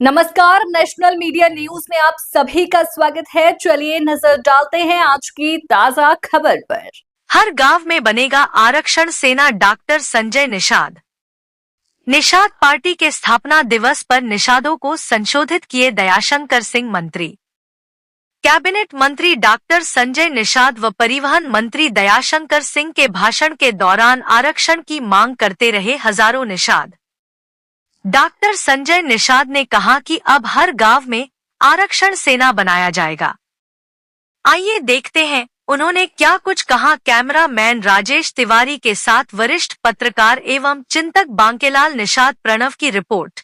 नमस्कार, national media news में आप सभी का स्वागत है। चलिए नजर डालते हैं आज की ताजा खबर पर। हर गांव में बनेगा आरक्षण सेना, डॉक्टर संजय निषाद। निषाद पार्टी के स्थापना दिवस पर निषादों को संशोधित किए दयाशंकर सिंह मंत्री। कैबिनेट मंत्री डॉक्टर संजय निषाद व परिवहन मंत्री दयाशंकर सिंह के भाषण के दौरान आरक्षण की मांग करते रहे हजारों निषाद। डॉक्टर संजय निषाद ने कहा कि अब हर गांव में आरक्षण सेना बनाया जाएगा। आइए देखते हैं उन्होंने क्या कुछ कहा। कैमरामैन राजेश तिवारी के साथ वरिष्ठ पत्रकार एवं चिंतक बांकेलाल निषाद। प्रणव की रिपोर्ट।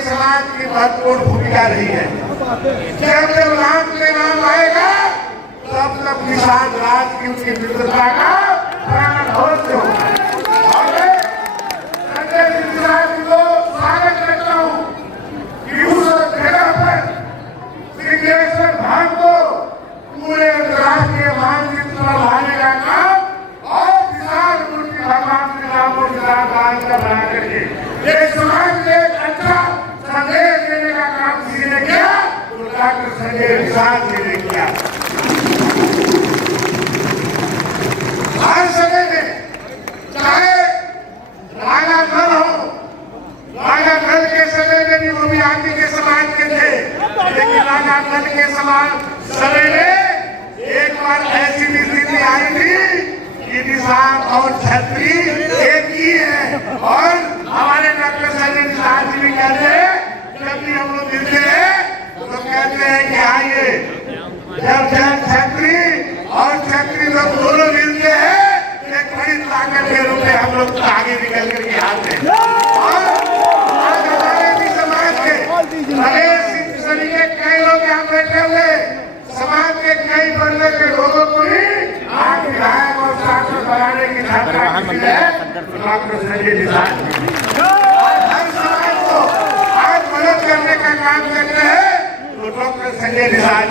समाज की महत्वपूर्ण भूमिका रही है। जब जब राम के नाम आएगा तब तब निषाद राज की उसकी विद्वता का प्राण अवश्य होगा। और मैं संजय निषाद को स्वागत करता हूँ कि उस जगह पर सिंहेश्वर धाम को पूरे अंतर्राष्ट्रीय मानचित्र पर लाने का काम और विशाल मूर्ति भगवान श्री राम और निषाद का बना करके ये समाज के अच्छा संदेश देने का काम किसी ने किया तो डॉक्टर संजय निषाद जी ने किया। हर समय में चाहे राजा नल हो, राजा नल के समय में भी वो भी आदमी के समाज के थे, लेकिन राजा नल के समय में एक बार ऐसी भी स्थिति आई थी कि निषाद और छत्री एक ही है। और हमारे डॉक्टर संजय निषाद जी भी कहते हैं, जब भी हम लोग मिलते हैं तो कहते हैं कि आइए, जब छत्री और छत्री लोग दोनों मिलते हैं एक बड़ी ताकत के रूप में हम लोग आगे निकल करके आते हैं। और आज हमारे भी समाज के के कई लोग यहाँ बैठे हुए समाज के कई वर्ग के लोगों को भी आज विधायक और सांसद बनाने की डॉक्टर संजय निषाद हर समाज को आज मदद करने का काम करते हैं तो डॉक्टर संजय निषाद।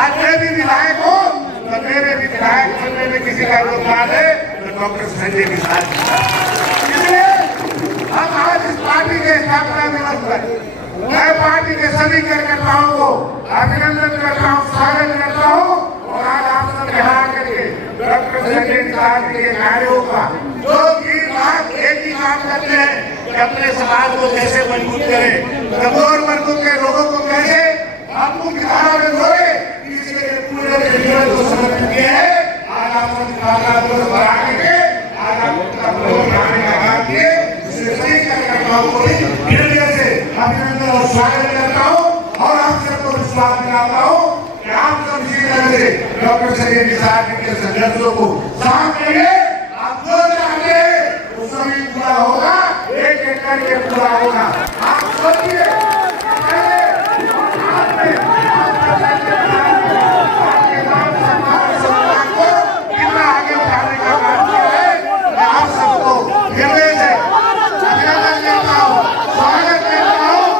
आज मैं भी विधायक हूँ तो मेरे भी विधायक बनने में किसी का योगदान है तो डॉक्टर संजय निषाद। इसलिए हम आज इस पार्टी के स्थापना दिवस पर मैं पार्टी के सभी कार्यकर्ताओं को अभिनंदन करता हूँ, स्वागत करता हूँ। और आज आप सब यहाँ आकर के डॉक्टर संजय निषाद के कार्यों का जो भी बात एक ही काम करते हैं कि अपने समाज को कैसे मजबूत करें, कमजोर वर्गों के लोगों को कैसे हम मुख्य धारा में जोड़े, इसके पूरे जीवन को समर्पित किए हैं। आज आप सब बना करके आज आप बनाने का काम किए, इसलिए सभी कार्यकर्ताओं को हृदय से अभिनंदन और स्वागत करता हूँ और आप सबको विश्वास दिलाता हूँ कि आप सब इसी तरह से डॉक्टर संजय निषाद के संघर्षों को साथ करिए। आप जो चाहते हैं वो सभी पूरा होगा, एक एक करके पूरा होगा। आप सोचिए कितना आगे बढ़ाने का काम किया है। मैं आप सबको हृदय से अभिनंदन करता हूँ, स्वागत करता हूँ।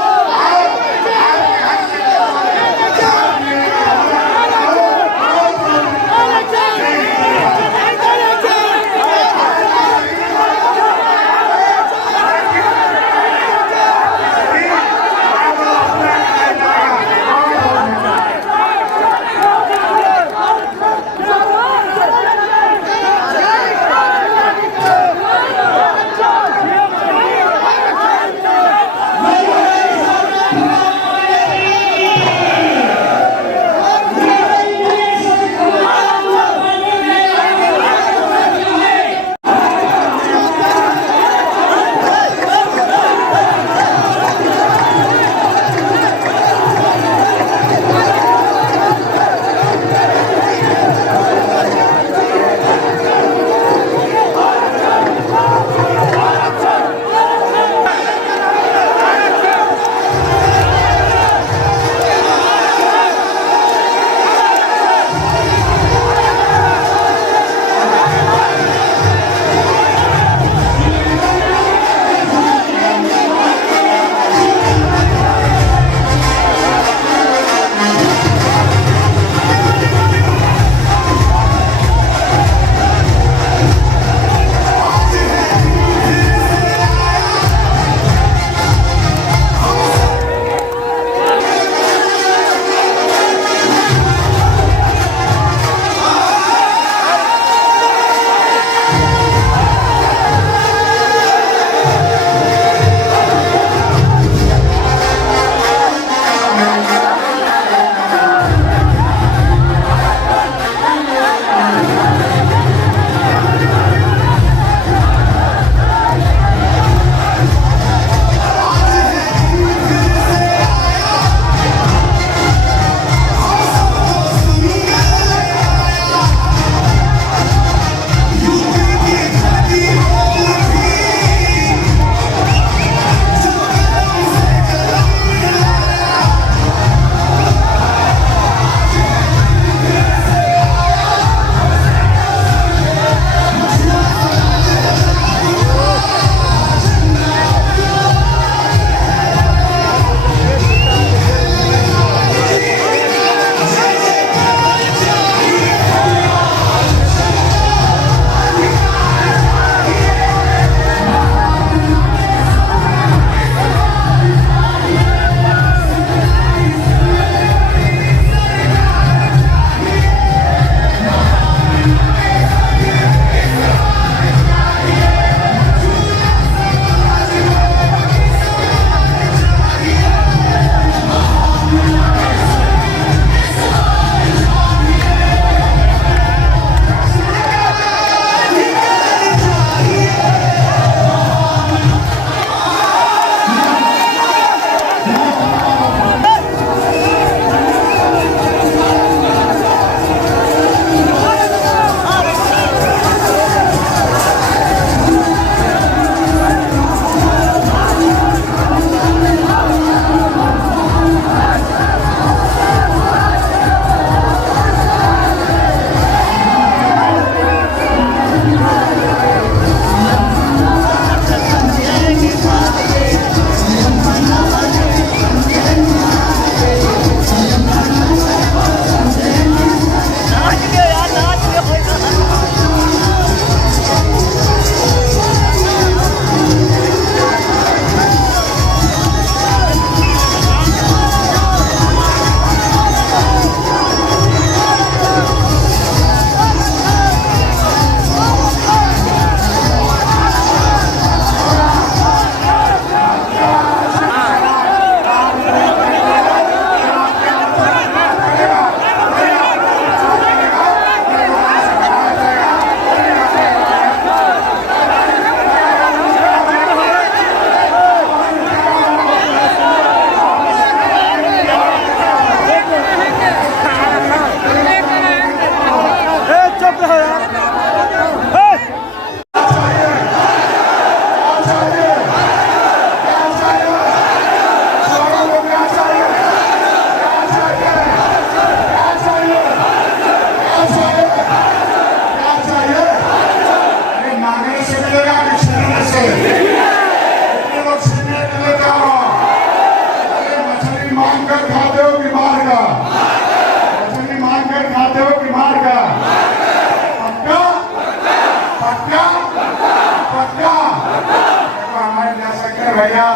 मेरे भैया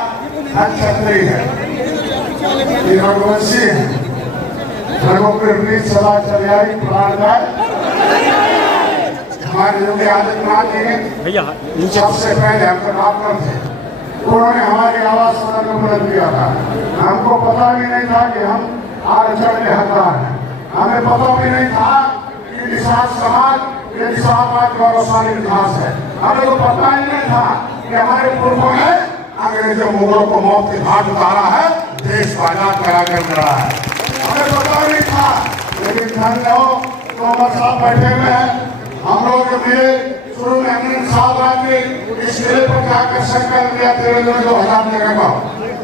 धन छत्री है, ये रघुवंशी है, रघुवीर सदा चलियाई प्राण हमारे योगी आदित्यनाथ जी सबसे पहले हमको डॉक्टर थे, उन्होंने हमारी आवाज सदन में बुलंद किया था। हमको पता भी नहीं था कि हम आरक्षण के हकदार हैं, हमें पता भी नहीं था कि निषाद समाज ये निषादवाद गौरवशाली इतिहास है। हमें तो पता ही नहीं था कि हमारे पूर्वों ने अंग्रेजों मुगलों को मौत के घाट उतारा है, देश को आजाद करा कर रहा है, हमें पता नहीं था। लेकिन धन्य हो तोमर साहब बैठे हुए हैं, हम लोग जो मिले शुरू में हमने साहब आके इस किले पर जाकर संकल्प लिया 13,000 देने का,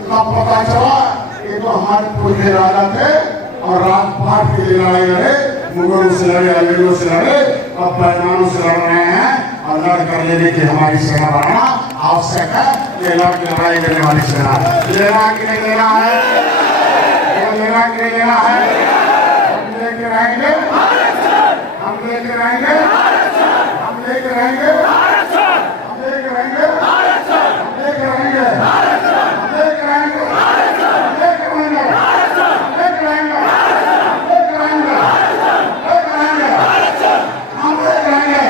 तब पता चला कि तो हमारे पूर्व राजा थे और राजपाट के लिए लड़ाई लड़े, मुगलों से लड़े, अंग्रेजों से लड़े, अब पैमानों से लड़ रहे हैं और लड़ कर लेने की हमारी सेना बढ़ाना आवश्यक है। ये लड़ की लड़ाई लेने वाली सेना लेना कि नहीं लेना है, लेना कि नहीं लेना है, हम लेके रहेंगे, हम लेके रहेंगे, हम लेके रहेंगे, हम लेके रहेंगे, हम लेके रहेंगे, हम लेके रहेंगे, हम लेके रहेंगे, हम लेके रहेंगे, हम लेके रहेंगे, हम लेके रहेंगे।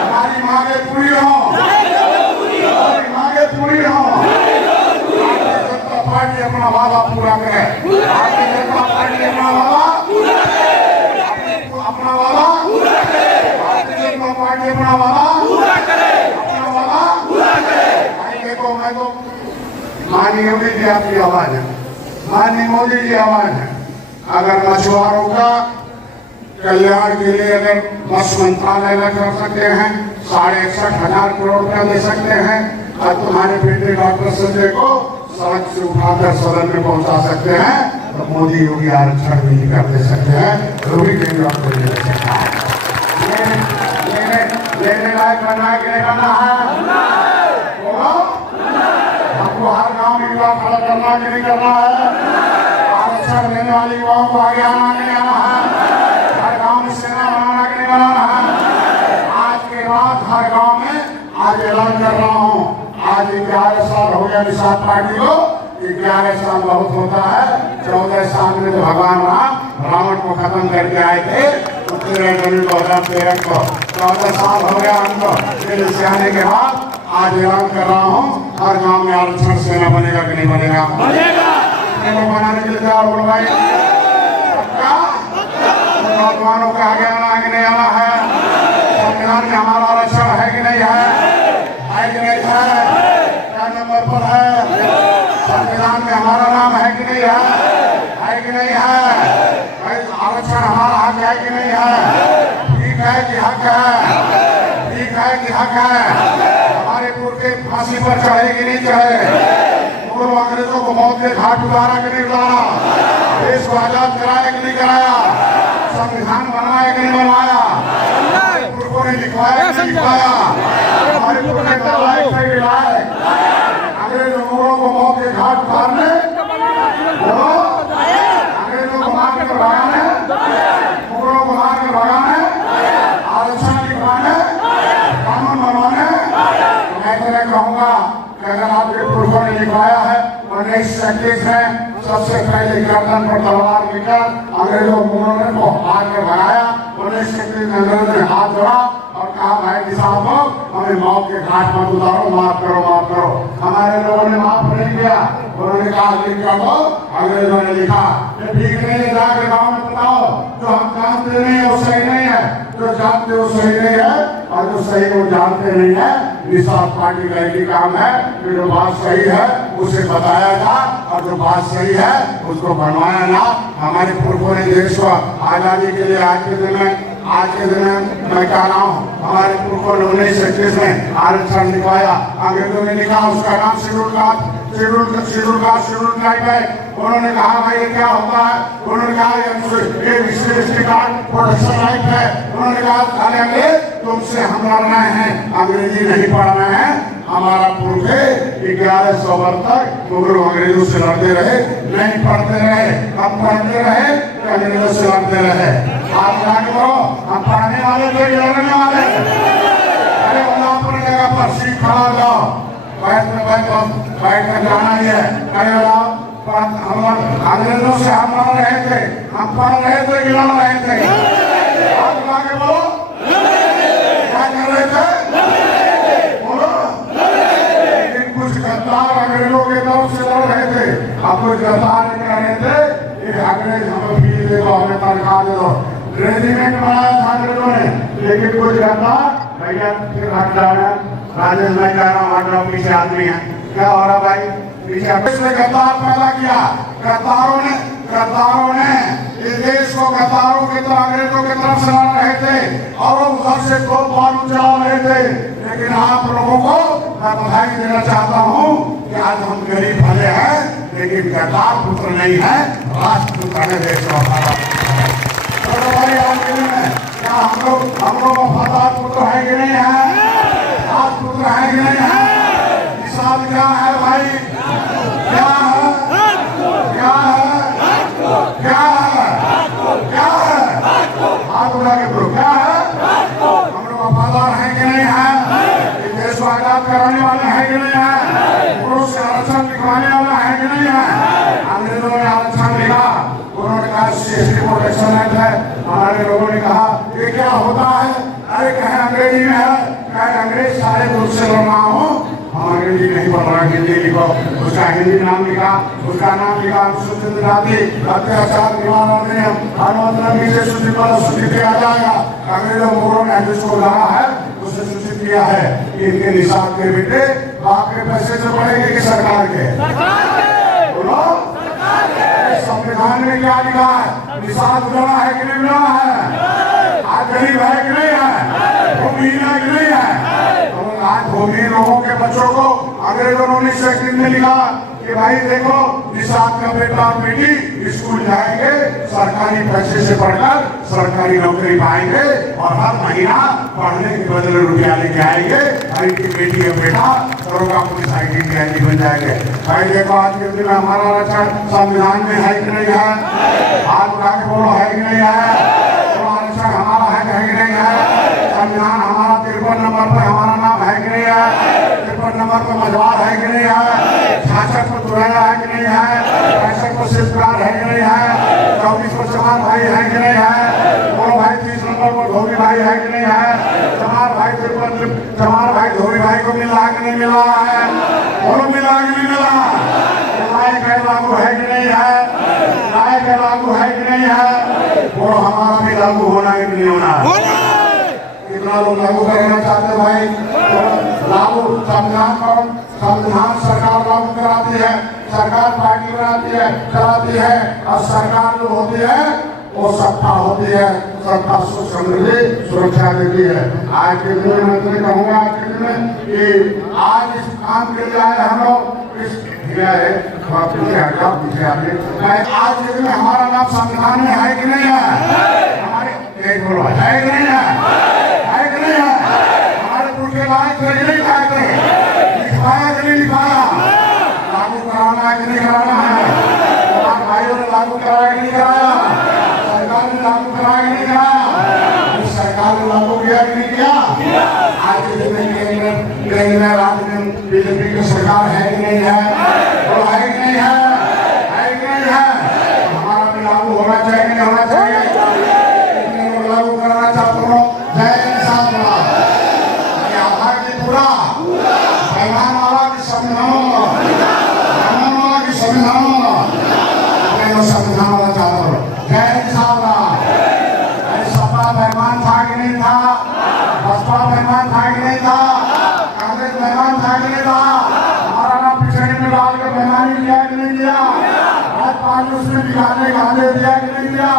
हमारी मांगे पूरी हो, हमारी मांगे पूरी हो। भारतीय जनता पार्टी अपना वादा पूरा करे, भारतीय जनता पार्टी अपना वादा अपना वादा भारतीय जनता पार्टी अपना वादा अपना वादा। भाई देखो, मैं तो माननीय मोदी जी आपकी आवाज है, माननीय मोदी जी आवाज है। अगर मछुआरों का कल्याण के लिए अगर मत्स्य मंत्रालय में कर सकते हैं, 61,500 करोड़ रुपया दे सकते हैं, और तुम्हारे बेटे डॉक्टर संजय को सड़क से उठाकर सदन में पहुंचा सकते हैं, तो मोदी योगी आरक्षण भी कर दे सकते हैं, योगी के डॉक्टर ले सकता है। लेने लायक बनना है कि नहीं बनना है, बोलो। हमको हर गांव में युवा खड़ा करना कि नहीं करना है, आरक्षण लेने वाले युवाओं को आगे आना नहीं आना है, हर गांव में सेना बनाना कि नहीं बनाना है। आज के बाद हर गांव में आज ऐलान कर रहा हूँ, आज 11 साल हो गया निषाद पार्टी को, 11 साल बहुत होता है, 14 साल में तो भगवान रावण को खत्म करके आए थे, 2013 को 14 साल हो गया हमको दिल्ली से आने के बाद। आज ऐलान कर रहा हूँ, हर गांव में आरक्षण सेना बनेगा कि नहीं बनेगा, बनाने के लिए तैयार हो भाई, नौजवानों का आगे आना है कि नहीं आना है, संविधान में हमारा आरक्षण है कि नहीं है कि नहीं है, क्या नंबर पर है, संविधान में हमारा नाम है कि नहीं है कि नहीं है, आरक्षण हमारा हक है कि नहीं है, ठीक है कि हक है, ठीक है कि हक है। हमारे पुरखे फांसी पर चढ़े कि नहीं चढ़े, मुगल अंग्रेजों को मौत के घाट उतारा कि नहीं उतारा, देश को आजाद कराया कि नहीं कराया, संविधान बनाया कि नहीं बनवाया, पुरखों ने लिखवाया कि नहीं लिखवाया, हमारे पुरखे लायक थे लायक अंग्रेजों मुगलों को मौत के घाट उतारने, अंग्रेजों को मार कर भगाने, मुगलों को मार कर भगाने, आरक्षण लिखवाने, कानून बनवाने। मैं तुम्हें कहूँगा कि अगर आपके पुरखों ने लिखवाया है 1931 में सबसे पहले गर्दन पर तलवार लेकर अंग्रेजों मुगलों ने को मार कर भगाया, 1931 में अंग्रेजों ने हाथ जोड़ा और कहा भाई साहब हमें मौत के घाट मत उतारो, माफ करो माफ करो। हमारे लोगों ने माफ नहीं किया, उन्होंने कहा लिख कर दो, अंग्रेजों ने लिखा ठीक नहीं है, जाकर गाँव में बताओ, जो हम जानते नहीं है वो सही नहीं है, जो जानते वो सही नहीं है, और जो सही वो जानते नहीं है। निषाद पार्टी का एक ही काम है कि जो बात सही है उसे बताया जा, और जो बात सही है उसको बनवाया ना। हमारे पुरखों ने देश को आजादी के लिए आज के दिन में मैं कह रहा हूँ, हमारे पुरखों ने 1931 में आरक्षण लिखवाया, अंग्रेजों ने लिखा उसका नाम शेड्यूल ट्राइब है। उन्होंने कहा भाई ये क्या होता है, उन्होंने कहा ये विशेष कार्ड प्रोटेक्शन राइट है। उन्होंने कहा अरे तुमसे हम लड़ रहे हैं, अंग्रेजी नहीं पढ़ रहे हैं। हमारा पुरखे 1100 वर्ष तक मुगलों अंग्रेजों से लड़ते रहे, नहीं पढ़ते रहे, हम पढ़ते रहे, अंग्रेजों से लड़ते रहे। आप जाके करो, हम पढ़ने वाले थे लड़ने वाले, अरे अपनी जगह पर सीट खड़ा जाओ, बैठ बैठ कर जाना ही है। हम अंग्रेजों से हम लड़ रहे थे, हम पढ़ रहे थे कि लड़ रहे थे? हाथ उठा के बोलो, क्या कर रहे थे? बोलो। लेकिन कुछ गद्दार अंग्रेजों की तरफ से लड़ रहे थे। अब कुछ गद्दार कह रहे थे कि अंग्रेज हमें फीस दे दो, हमें तनख्वाह दे दो। रेजिमेंट बनाया था अंग्रेजों ने, लेकिन कुछ गद्दार भैया फिर हट जाना। राजेश भाई कह रहा हूँ, हट जाओ, पीछे आदमी है। क्या हो रहा भाई? पीछे गद्दार पैदा किया। गद्दारों ने इस देश को गद्दारों की तरह अंग्रेजों की तरफ से लड़ रहे थे और वो उधर से दो बारूद चला रहे थे। लेकिन आप लोगों को मैं बधाई देना चाहता हूँ कि आज हम गरीब भले हैं, लेकिन गद्दार पुत्र नहीं है, राष्ट्रपुत्र है देश का। तो भाई आज क्या हम लोग वफादार पुत्र है कि नहीं है? राजपुत्र है कि नहीं है? निषाद क्या है भाई? क्या है? क्या है? क्या है? क्या है? हाथ उठा के बोलो, क्या है? हम लोग वफादार हैं कि नहीं है? इस देश को आजाद कराने वाले हैं कि नहीं है? पुरुष से आरक्षण लिखवाने वाला है कि नहीं है? अंग्रेजों ने आरक्षण लिखा, उन्होंने कहा CST प्रोटेक्शन एक्ट है। हमारे लोगों ने कहा ये क्या होता है? अरे कहे अंग्रेजी में है, कहे अंग्रेज सारे दूर से लड़ना हो, हम अंग्रेजी नहीं पढ़ रहे, हिंदी लिखो। उसका हिंदी नाम लिखा, उसका नाम लिखा अनुसूचित जाति अत्याचार निवारण अधिनियम, अनुबंध से सूचित वाला सूचित किया जाएगा। अंग्रेजों मुगलों ने जिसको लगा है उसे सूचित किया है कि इनके निषाद के बेटे बाप के पैसे से पड़ेंगे कि सरकार के? बोलो, संविधान में क्या लिखा है? निषाद मिला है कि नहीं मिला है? आज गरीब है कि नहीं है? भूमिहीन है कि नहीं है? तो आज भूमिहीन लोगों के बच्चों को अंग्रेजों ने 1931 में लिखा कि भाई देखो, निषाद का बेटा और बेटी स्कूल जाएंगे, सरकारी पैसे से पढ़कर सरकारी नौकरी पाएंगे और हर महीना पढ़ने के बदले रुपया लेके आएंगे और इनकी बेटी और बेटा दरोगा पुलिस IIT बन जाएंगे। भाई देखो, आज के दिन हमारा आरक्षण संविधान में है कि नहीं है? हाथ उठा के बोलो, है कि नहीं है? आरक्षण हमारा है कि नहीं है? संविधान हमारा 53 नंबर पर हमारा नाम है कि नहीं है? 53 नंबर पर मझवार है कि नहीं है? 66 पर दुराया है कि नहीं है? 65 पर शिल्पकार है कि नहीं है? 24 पर चमार भाई है कि नहीं है? बोलो भाई, 30 नंबर पर धोबी भाई है कि नहीं है? चमार भाई धोबी भाई को मिला है कि नहीं मिला है? बोलो, मिला कि नहीं मिला? लायक है, लागू है कि नहीं है? लायक है, लागू है कि नहीं है? बोलो, हमारा भी लागू होना है कि नहीं होना? कितना लोग लागू करना चाहते भाई? तो लागू संविधान सरकार लागू कराती है, सरकार पार्टी बनाती है, चलाती है, और सरकार जो होती है वो सत्ता होती है, सत्ता सुख समृद्धि सुरक्षा देती है। आज के दिन में मैं कहूँगा, आज के दिन में कि आज इस काम के लिए आए हम लोग, आज के दिन में हमारा नाम संविधान में है कि नहीं है? हमारे बोलो, है कि नहीं है? है कि नहीं है? हमारे पुर के लायक नहीं लिखाए थे, लिखवाया कि नहीं लिखाया? लागू कराना है कि नहीं कराना है? हमारे भाइयों ने लागू कराया कि नहीं कराया? सरकार ने लागू कराया कि नहीं कराया? सरकार ने लागू किया कि नहीं किया? आज के दिन में केंद्र राज्य में BJP की सरकार है कि नहीं है? वो है कि नहीं है? है कि नहीं है? हमारा भी लागू होना चाहिए कि नहीं होना चाहिए? लागू कराना चाहते हो? जय किसान आधार की पूरा पैमान वाला की संविधान संविधान वाला चाहते हो? जय किसान। सपा पैमान था कि नहीं था? बसपा पैमान था कि नहीं था? कांग्रेस पैमान था कि नहीं था? हमारा नाम पिछड़ी में डाल के पैमानी किया कि नहीं किया? आज 5 उसमें दिखाने का आदेश दिया कि नहीं दिया?